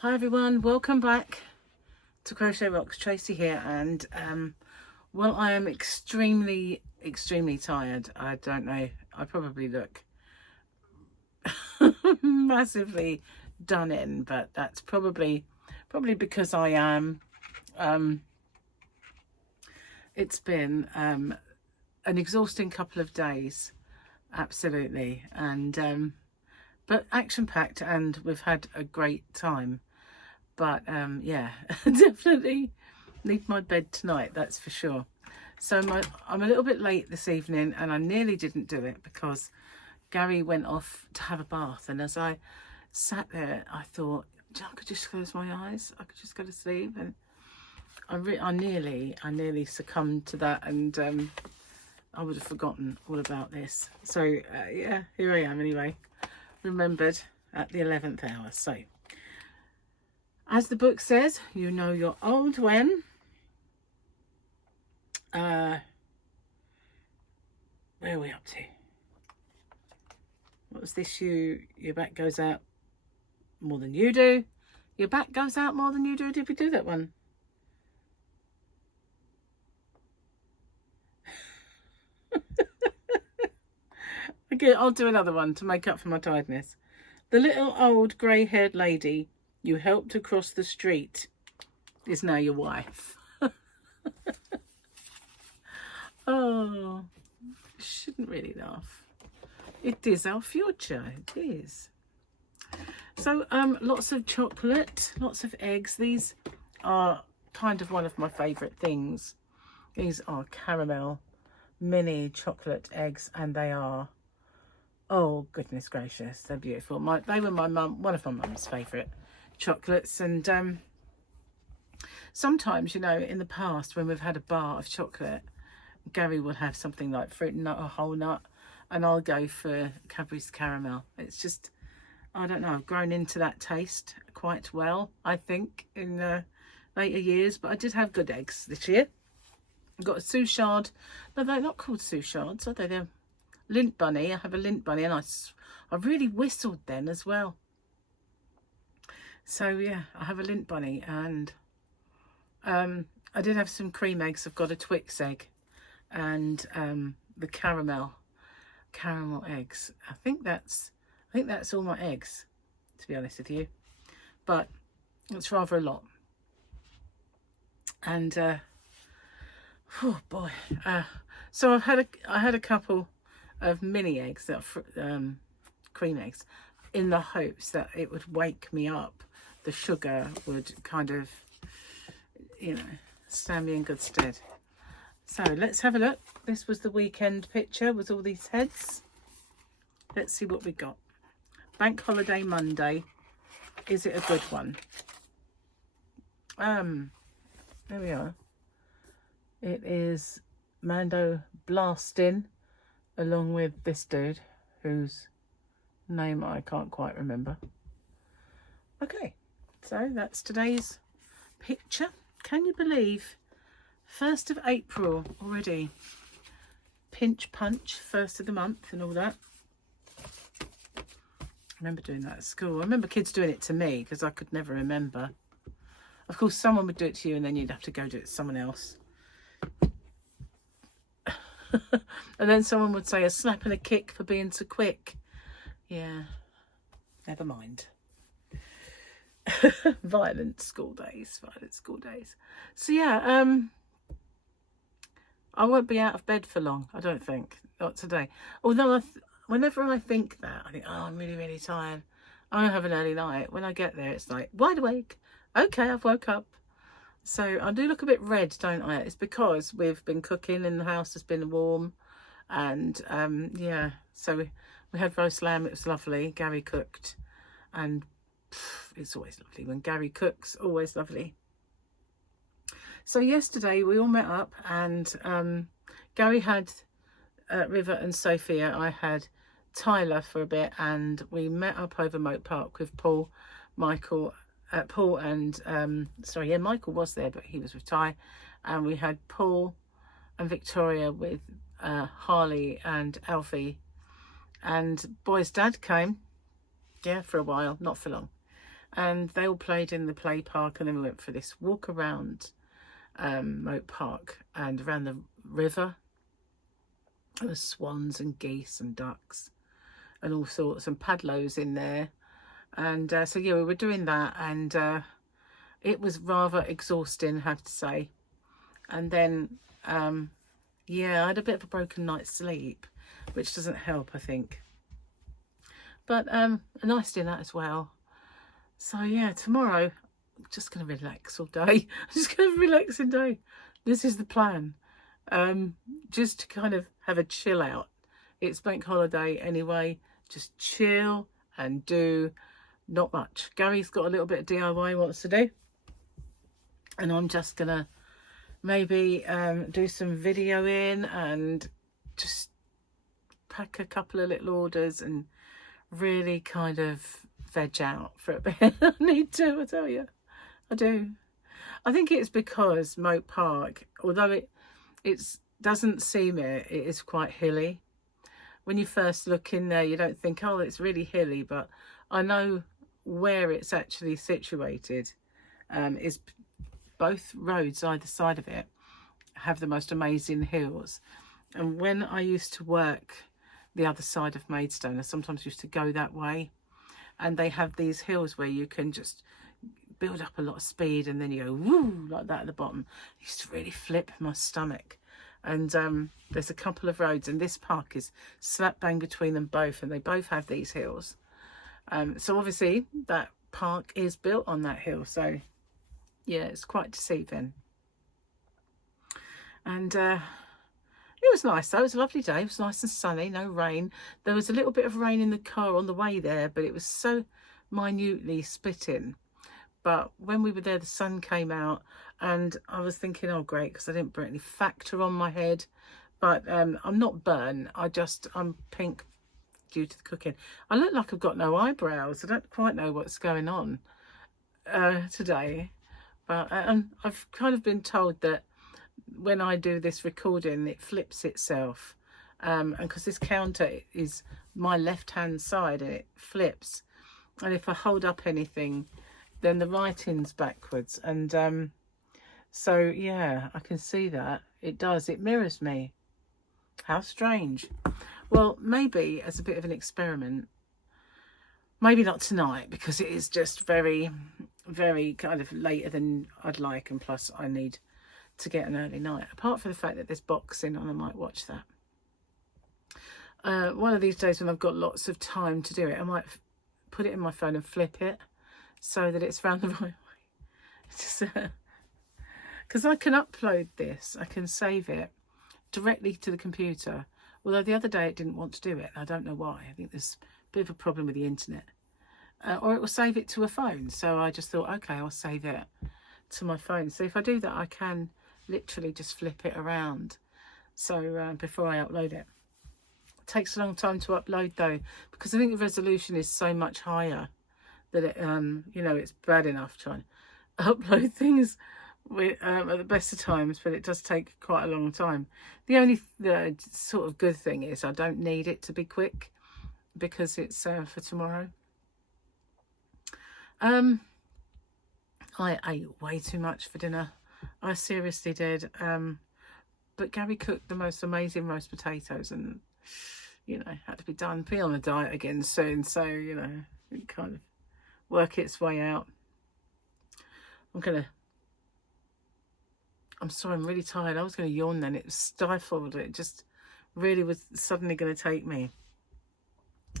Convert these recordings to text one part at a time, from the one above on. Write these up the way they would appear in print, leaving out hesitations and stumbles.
Hi everyone, welcome back to Crochet Rocks. Tracy here, and well, I am extremely tired. I don't know, I probably look massively done in, but that's probably because I am. It's been an exhausting couple of days, absolutely, and but action packed, and we've had a great time. But yeah, definitely need my bed tonight, that's for sure. So I'm a little bit late this evening, and I nearly didn't do it because Gary went off to have a bath, and as I sat there I thought, I could just close my eyes, I could just go to sleep, and I nearly succumbed to that, and I would have forgotten all about this. So yeah, here I am anyway, remembered at the 11th hour. So as the book says, you know you're old when where are we up to? What was this? Your back goes out more than you do. Your back goes out more than you do. Did we do that one? Okay, I'll do another one to make up for my tiredness. The little old grey-haired lady you helped across the street is now your wife. Oh, shouldn't really laugh. It is our future, it is. So lots of chocolate, lots of eggs. These are kind of one of my favourite things. These are caramel mini chocolate eggs, and they are, oh goodness gracious, they're beautiful. They were one of my mum's favourite chocolates, and sometimes, you know, in the past when we've had a bar of chocolate, Gary will have something like fruit and nut or whole nut, and I'll go for Cadbury's caramel. It's just, I don't know, I've grown into that taste quite well, I think, in later years. But I did have good eggs this year. I've got a Souchard. No, they're not called Souchards, are they? They're Lint Bunny. I have a Lint Bunny, and I really whistled then as well. So yeah, I have a Lint Bunny, and I did have some cream eggs. I've got a Twix egg, and the caramel eggs. I think that's all my eggs, to be honest with you, but it's rather a lot. And oh boy, so I had a couple of mini eggs, that cream eggs, in the hopes that it would wake me up. The sugar would kind of, you know, stand me in good stead. So let's have a look. This was the weekend picture with all these heads. Let's see what we got. Bank holiday Monday. Is it a good one? There we are. It is Mando blasting along with this dude whose name I can't quite remember. Okay, so that's today's picture. Can you believe 1st of April already? Pinch punch, 1st of the month and all that. I remember doing that at school. I remember kids doing it to me because I could never remember. Of course, someone would do it to you and then you'd have to go do it to someone else. And then someone would say a slap and a kick for being so quick. Yeah, never mind. Violent school days. So yeah, I won't be out of bed for long, I don't think. Not today. Although whenever I think that, I think, oh, I'm really tired, I'm gonna have an early night. When I get there, it's like, wide awake. Okay, I've woke up. So I do look a bit red, don't I? It's because we've been cooking and the house has been warm. And yeah, so we had roast lamb. It was lovely. Gary cooked, and it's always lovely when Gary cooks, always lovely. So yesterday we all met up, and Gary had River and Sophia. I had Tyler for a bit, and we met up over Moat Park with Paul, Michael, Paul and sorry, yeah, Michael was there, but he was with Ty, and we had Paul and Victoria with Harley and Alfie, and boy's dad came, yeah, for a while, not for long. and they all played in the play park, and then we went for this walk around Moat Park and around the river. There was swans and geese and ducks and all sorts, and padlows in there. And so yeah, we were doing that, and it was rather exhausting, I have to say. And then yeah, I had a bit of a broken night's sleep, which doesn't help, I think. But a nice dinner as well. So yeah, tomorrow I'm just going to relax all day. I'm just going to relax all day. This is the plan. Just to kind of have a chill out. It's bank holiday anyway. Just chill and do not much. Gary's got a little bit of DIY he wants to do. And I'm just going to maybe do some videoing and just pack a couple of little orders and really kind of veg out for a bit. I need to, I tell you. I do. I think it's because Moat Park, although it doesn't seem it is quite hilly. When you first look in there, you don't think, oh, it's really hilly, but I know where it's actually situated is both roads either side of it have the most amazing hills. And when I used to work the other side of Maidstone, I sometimes used to go that way, and they have these hills where you can just build up a lot of speed and then you go woo like that at the bottom. It used to really flip my stomach. And there's a couple of roads, and this park is slap bang between them both, and they both have these hills. So obviously that park is built on that hill, so yeah, it's quite deceiving. And it was nice though. It was a lovely day. It was nice and sunny, no rain. There was a little bit of rain in the car on the way there, but it was so minutely spitting. But when we were there, the sun came out, and I was thinking, oh great, because I didn't put any factor on my head. But I'm not burnt. I'm pink due to the cooking. I look like I've got no eyebrows. I don't quite know what's going on today. But I've kind of been told that when I do this recording, it flips itself. And because this counter is my left-hand side, and it flips. And if I hold up anything, then the writing's backwards. And so, yeah, I can see that. It does. It mirrors me. How strange. Well, maybe as a bit of an experiment, maybe not tonight, because it is just very, very kind of later than I'd like, and plus I need to get an early night. Apart from the fact that there's boxing on, I might watch that. One of these days when I've got lots of time to do it, I might put it in my phone and flip it so that it's round the right way. Just because I can upload this, I can save it directly to the computer. Although the other day it didn't want to do it. I don't know why. I think there's a bit of a problem with the internet. Or it will save it to a phone. So I just thought, okay, I'll save it to my phone. So if I do that, I can literally just flip it around. So before I upload it. It takes a long time to upload though, because I think the resolution is so much higher that it, you know, it's bad enough trying to upload things with, at the best of times, but it does take quite a long time. The only sort of good thing is I don't need it to be quick, because it's for tomorrow. I ate way too much for dinner. I seriously did. But Gary cooked the most amazing roast potatoes, and you know, had to be done. Be on a diet again soon, so you know, it kind of work its way out. I'm sorry, I'm really tired. I was going to yawn then. It was stifled. It just really was suddenly going to take me.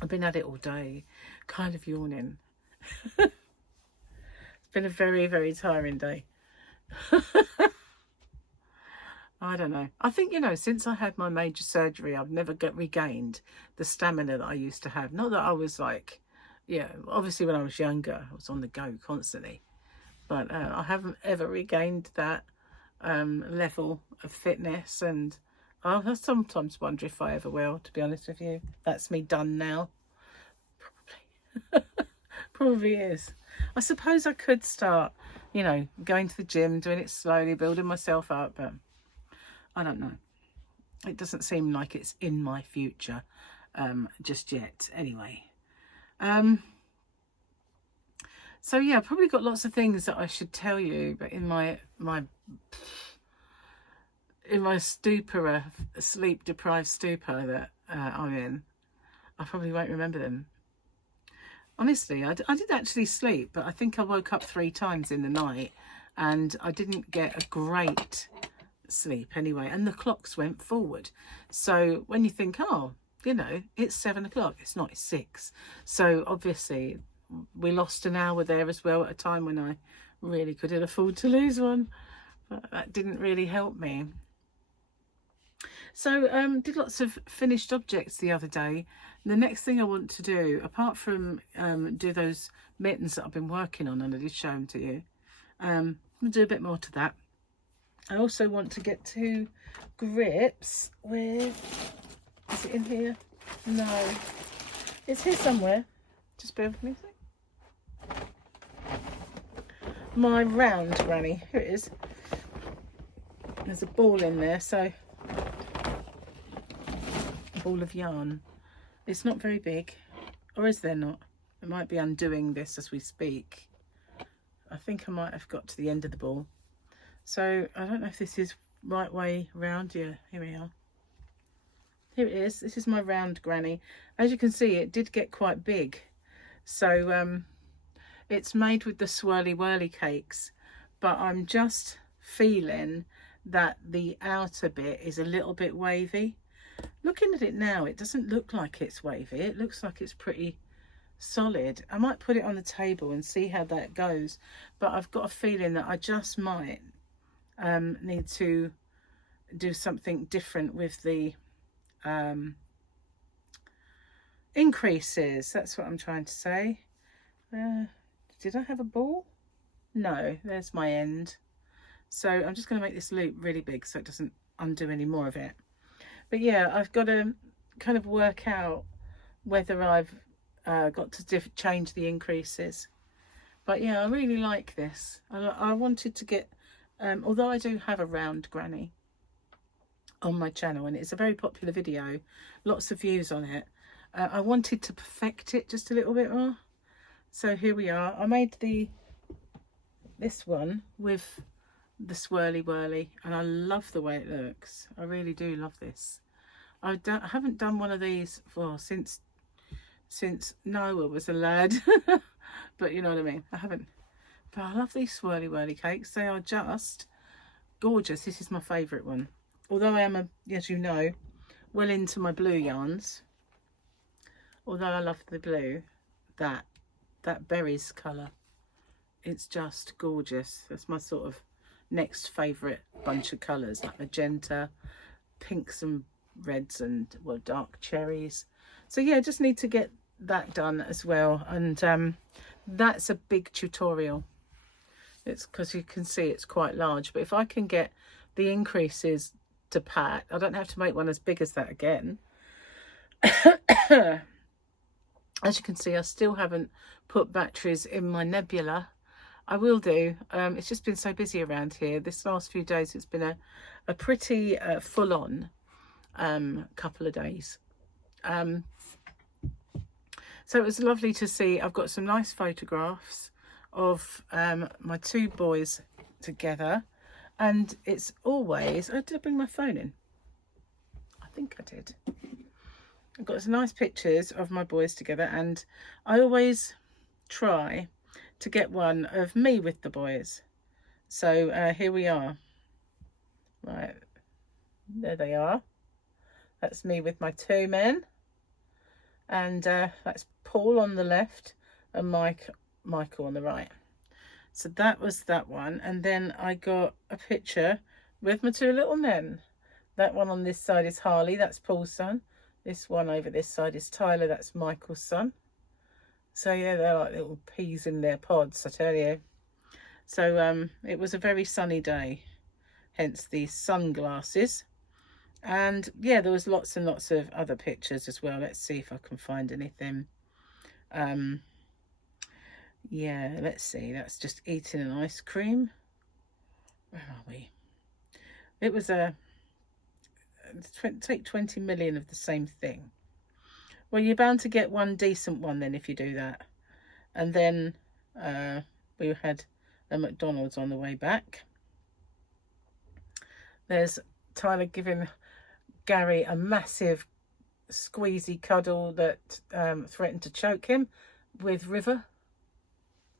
I've been at it all day, kind of yawning. It's been a very, very tiring day. I don't know. I think, you know, since I had my major surgery, I've never regained the stamina that I used to have. Not that I was like, yeah, obviously when I was younger, I was on the go constantly. But I haven't ever regained that level of fitness, and I sometimes wonder if I ever will, to be honest with you. That's me done now. Probably. Probably is. I suppose I could start, you know, going to the gym, doing it slowly, building myself up, but I don't know. It doesn't seem like it's in my future just yet. Anyway. So yeah, I've probably got lots of things that I should tell you, but in my stupor, sleep deprived stupor that I'm in, I probably won't remember them. Honestly, I did actually sleep, but I think I woke up 3 times in the night, and I didn't get a great sleep anyway, and the clocks went forward. So when you think, oh, you know, it's 7 o'clock, it's not, it's 6. So obviously we lost an hour there as well, at a time when I really couldn't afford to lose one, but that didn't really help me. So did lots of finished objects the other day. The next thing I want to do, apart from do those mittens that I've been working on, and I did show them to you, I'm going to do a bit more to that. I also want to get to grips with, is it in here? No, it's here somewhere. Just bear with me a sec. My round granny, here it is. There's a ball in there, so a ball of yarn. It's not very big, or is there not? It might be undoing this as we speak. I think I might have got to the end of the ball. So I don't know if this is right way round. Yeah, here we are. Here it is. This is my round granny. As you can see, it did get quite big. So it's made with the swirly whirly cakes, but I'm just feeling that the outer bit is a little bit wavy. Looking at it now, it doesn't look like it's wavy. It looks like it's pretty solid. I might put it on the table and see how that goes, but I've got a feeling that I just might need to do something different with the increases. That's what I'm trying to say. Did I have a ball? No, there's my end. So I'm just going to make this loop really big so it doesn't undo any more of it. But yeah, I've got to kind of work out whether I've got to change the increases. But yeah, I really like this. I wanted to get, although I do have a round granny on my channel, and it's a very popular video, lots of views on it, I wanted to perfect it just a little bit more. So here we are. I made this one with the swirly whirly, and I love the way it looks. I really do love this. I haven't done one of these since Noah was a lad. But you know what I mean, I haven't. But I love these swirly whirly cakes. They are just gorgeous. This is my favourite one, although I am, as you know, well into my blue yarns. Although I love the blue, that berries colour, it's just gorgeous. That's my sort of next favourite bunch of colours, like magenta, pinks and reds, and well, dark cherries. So yeah, I just need to get that done as well, and that's a big tutorial. It's because you can see it's quite large, but if I can get the increases to pat, I don't have to make one as big as that again. As you can see, I still haven't put batteries in my nebula. I will do. It's just been so busy around here. This last few days, it's been a pretty full-on couple of days. So it was lovely to see. I've got some nice photographs of my 2 boys together. And it's always... Oh, did I bring my phone in? I think I did. I've got some nice pictures of my boys together, and I always try to get one of me with the boys. So here we are. Right, there they are. That's me with my 2 men, and that's Paul on the left and Michael on the right. So that was that one, and then I got a picture with my 2 little men. That one on this side is Harley, that's Paul's son. This one over this side is Tyler, that's Michael's son. So yeah, they're like little peas in their pods, I tell you. So it was a very sunny day, hence these sunglasses. And yeah, there was lots and lots of other pictures as well. Let's see if I can find anything. Yeah, let's see. That's just eating an ice cream. Where are we? It was take 20 million of the same thing. Well, you're bound to get one decent one then if you do that. And then We had a McDonald's on the way back. There's Tyler giving Gary a massive squeezy cuddle that threatened to choke him, with River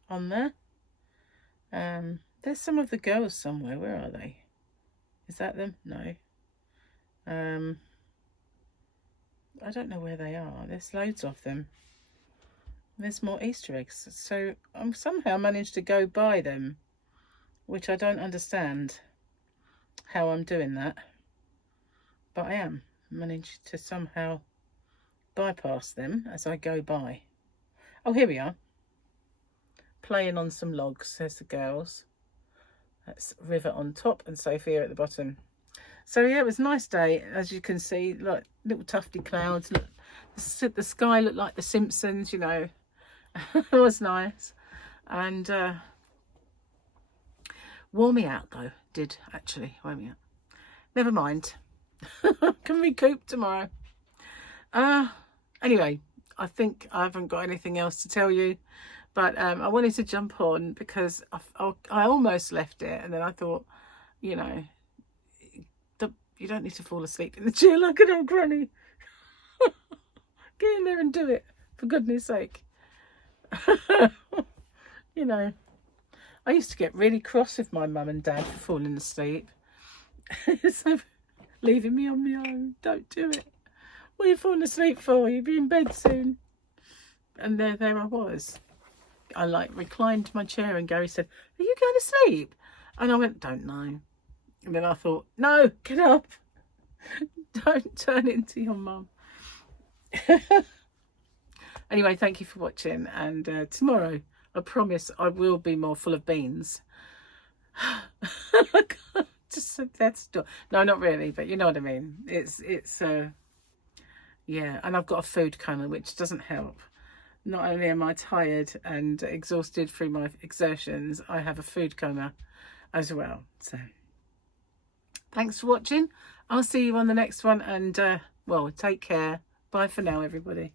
on there. There's some of the girls somewhere. Where are they? Is that them? No. I don't know where they are. There's loads of them. There's more Easter eggs. So I'm somehow managed to go by them, which I don't understand how I'm doing that. But I am managed to somehow bypass them as I go by. Oh, here we are. Playing on some logs. There's the girls. That's River on top and Sophia at the bottom. So yeah, it was a nice day. As you can see, like little tufty clouds. Look, the sky looked like The Simpsons, you know. It was nice. And wore me out though. Did actually wore me out. Never mind. Can recoup tomorrow. Anyway, I think I haven't got anything else to tell you. But I wanted to jump on because I almost left it. And then I thought, you know, you don't need to fall asleep in the chair like an old granny. Get in there and do it, for goodness sake. You know, I used to get really cross with my mum and dad for falling asleep. So, leaving me on my own. Don't do it. What are you falling asleep for? You'll be in bed soon. And there I was. I like reclined my chair and Gary said, "Are you going to sleep?" And I went, "Don't know." And then I thought, no, get up. Don't turn into your mum. Anyway, thank you for watching. And tomorrow, I promise I will be more full of beans. Just that's no, not really, but you know what I mean. It's yeah, and I've got a food coma, which doesn't help. Not only am I tired and exhausted through my exertions, I have a food coma as well. So thanks for watching. I'll see you on the next one, and well, take care. Bye for now, everybody.